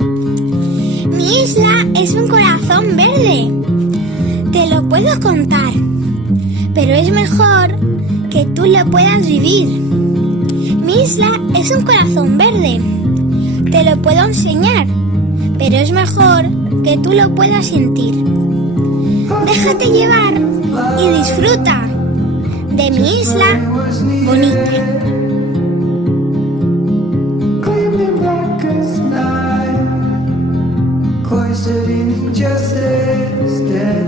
Mi isla es un corazón verde. Te lo puedo contar, pero es mejor que tú lo puedas vivir. Mi isla es un corazón verde. Te lo puedo enseñar, pero es mejor que tú lo puedas sentir. Déjate llevar y disfruta de mi isla bonita. Cloistered in injustice.